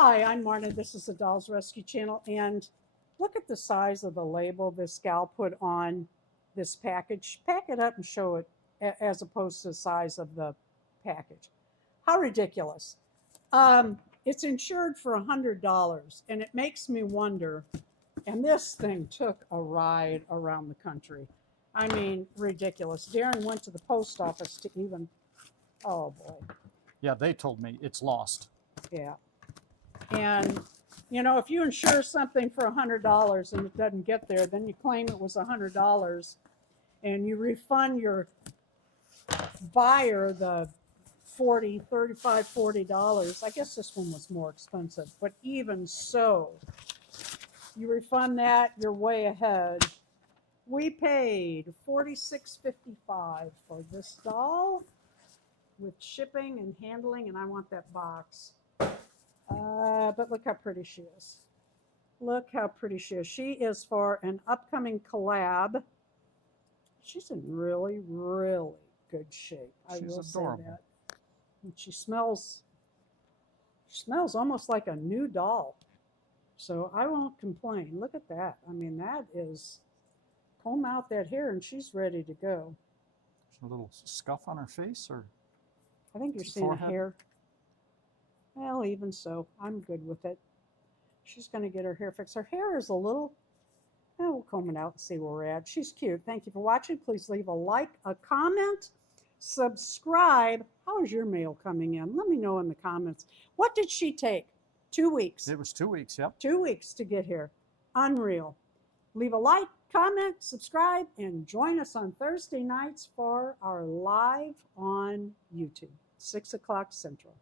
Hi, I'm Marta. This is the Dolls Rescue Channel, and look at the size of the label this gal put on this package. Pack it up and show it as opposed to the size of the package. How ridiculous. It's insured for $100, and it makes me wonder, and this thing took a ride around the country. I mean, ridiculous. Darren went to the post office to even, oh boy. Yeah, they told me it's lost. Yeah. And, you know, if you insure something for $100 and it doesn't get there, then you claim it was $100 and you refund your buyer the $40. I guess this one was more expensive, but even so, you refund that, you're way ahead. We paid $46.55 for this doll with shipping and handling, and I want that box. But look how pretty she is. Look how pretty she is. She is for an upcoming collab. She's in really, really good shape. I will say that. And she smells almost like a new doll. So I won't complain. Look at that. I mean, that is, comb out that hair and she's ready to go. There's a little scuff on her face, or I think you're seeing a hair. Well, even so, I'm good with it. She's going to get her hair fixed. Her hair is a little, we'll comb it out and see where we're at. She's cute. Thank you for watching. Please leave a like, a comment, subscribe. How is your mail coming in? Let me know in the comments. What did she take? 2 weeks. It was 2 weeks, yep. 2 weeks to get here. Unreal. Leave a like, comment, subscribe, and join us on Thursday nights for our live on YouTube, 6 o'clock Central.